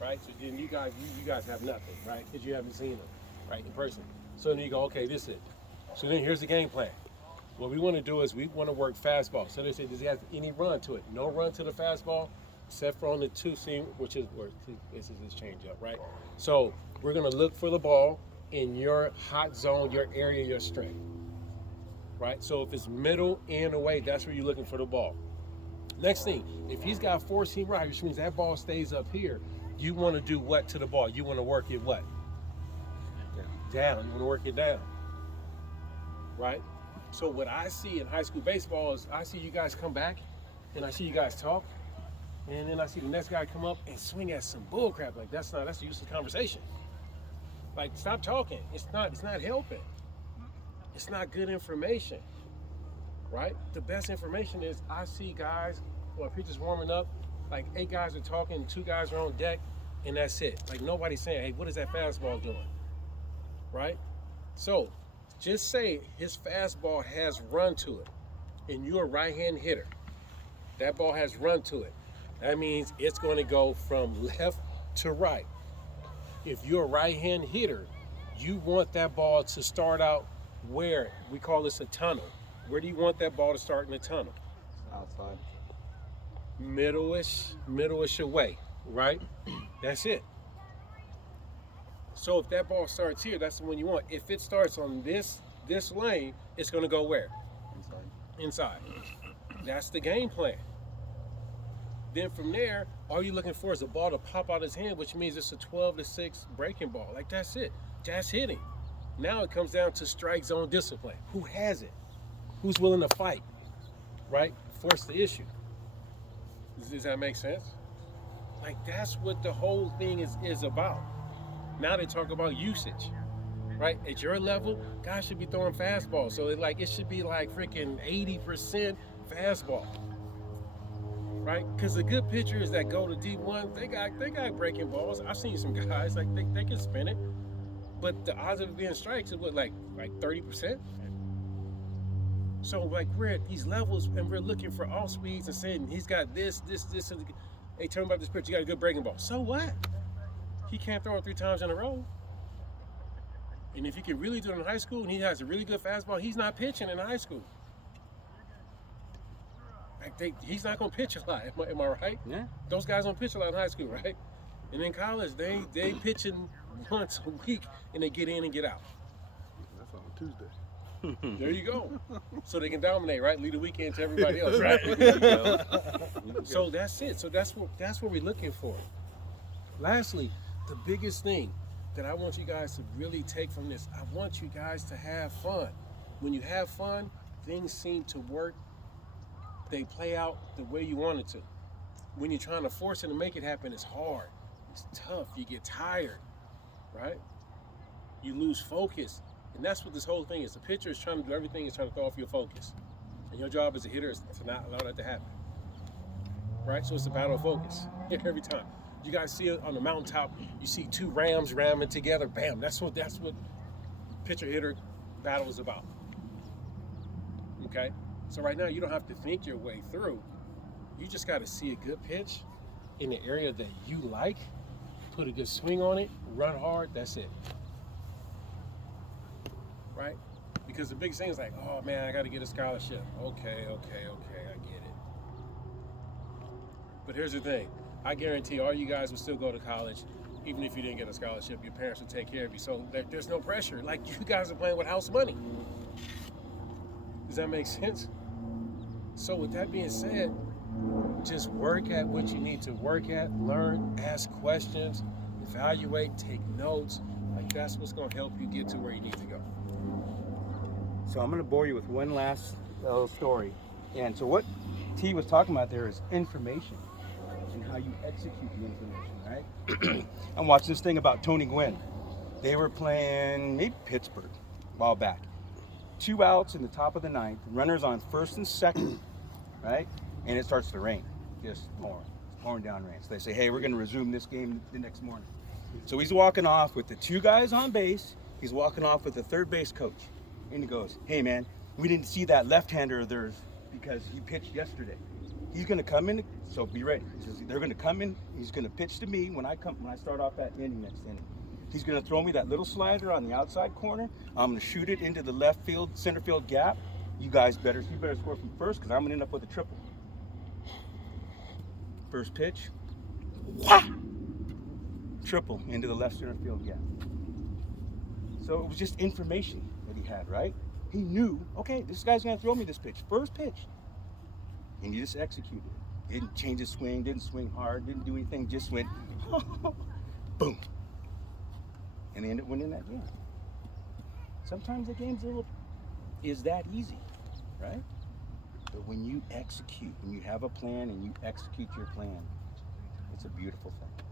right? So then you guys have nothing, right? Because you haven't seen them, right, in person. So then you go, okay, this is it. So then here's the game plan. What we want to do is we want to work fastball. So they say, does he have any run to it? No run to the fastball, except for on the two seam, which is where this is his changeup, right? So we're going to look for the ball in your hot zone, your area, your strength, right? So if it's middle, in, away, that's where you're looking for the ball. Next thing, if he's got four seam right, which means that ball stays up here, you want to do what to the ball? You want to work it what? Down. You want to work it down, right? So what I see in high school baseball is I see you guys come back, and I see you guys talk, and then I see the next guy come up and swing at some bull crap. Like that's a useless conversation. Like stop talking. It's not helping. It's not good information, right? The best information is I see guys or pitchers warming up, like 8 guys are talking, 2 guys are on deck, and that's it. Like nobody's saying, hey, what is that fastball doing, right? So just say his fastball has run to it, and you're a right-hand hitter. That ball has run to it. That means it's going to go from left to right. If you're a right-hand hitter, you want that ball to start out where? We call this a tunnel. Where do you want that ball to start in the tunnel? Outside. Middle-ish away, right? That's it. So if that ball starts here, that's the one you want. If it starts on this lane, it's going to go where? Inside. That's the game plan. Then from there, all you're looking for is a ball to pop out his hand, which means it's a 12-6 breaking ball. Like that's it. That's hitting. Now it comes down to strike zone discipline. Who has it? Who's willing to fight? Right? Force the issue. Does that make sense? Like that's what the whole thing is about. Now they talk about usage, right? At your level, guys should be throwing fastballs. So it should be like freaking 80% fastball, right? Because the good pitchers that go to D1, they got breaking balls. I've seen some guys like they can spin it, but the odds of it being strikes is what like 30%. So like we're at these levels and we're looking for off speeds and saying he's got this, and hey, tell me about this pitch. You got a good breaking ball. So what? He can't throw it 3 times in a row. And if he can really do it in high school and he has a really good fastball, he's not pitching in high school. Like he's not going to pitch a lot. Am I right? Yeah. Those guys don't pitch a lot in high school, right? And in college, they pitching once a week and they get in and get out. That's on Tuesday. There you go. So they can dominate, right? Lead the weekend to everybody else, right? So that's it. So that's what we're looking for. Lastly, the biggest thing that I want you guys to really take from this, I want you guys to have fun. When you have fun, things seem to work. They play out the way you want it to. When you're trying to force it and make it happen, it's hard. It's tough. You get tired, right? You lose focus. And that's what this whole thing is. The pitcher is trying to do everything, is trying to throw off your focus. And your job as a hitter is to not allow that to happen. Right? So it's a battle of focus every time. You guys see it on the mountaintop, you see 2 rams ramming together, bam, that's what pitcher-hitter battle is about. Okay? So right now, you don't have to think your way through. You just got to see a good pitch in the area that you like, put a good swing on it, run hard, that's it. Right? Because the biggest thing is like, oh man, I got to get a scholarship. Okay, I get it. But here's the thing. I guarantee all you guys will still go to college, even if you didn't get a scholarship. Your parents will take care of you. So there's no pressure. Like you guys are playing with house money. Does that make sense? So with that being said, just work at what you need to work at, learn, ask questions, evaluate, take notes. Like that's what's going to help you get to where you need to go. So I'm going to bore you with one last little story. And so what T was talking about there is information and how you execute the information, right? I'm watching this thing about Tony Gwynn. They were playing maybe Pittsburgh a while back. 2 outs in the top of the 9th, runners on 1st and 2nd, right? And it starts to rain, just pouring down rain. So they say, hey, we're going to resume this game the next morning. So he's walking off with the 2 guys on base. He's walking off with the 3rd base coach. And he goes, hey man, we didn't see that left-hander of theirs because he pitched yesterday. He's gonna come in, so be ready. He says they're gonna come in. He's gonna pitch to me when I start off that inning next inning. He's gonna throw me that little slider on the outside corner. I'm gonna shoot it into the left field, center field gap. You better score from first because I'm gonna end up with a triple. First pitch, wha! Triple into the left center field gap. So it was just information that he had, right? He knew, okay, this guy's gonna throw me this pitch, first pitch. And you just executed it. Didn't change his swing, didn't swing hard, didn't do anything, just went, boom. And they ended up winning that game. Sometimes the game's is that easy, right? But when you execute, when you have a plan and you execute your plan, it's a beautiful thing.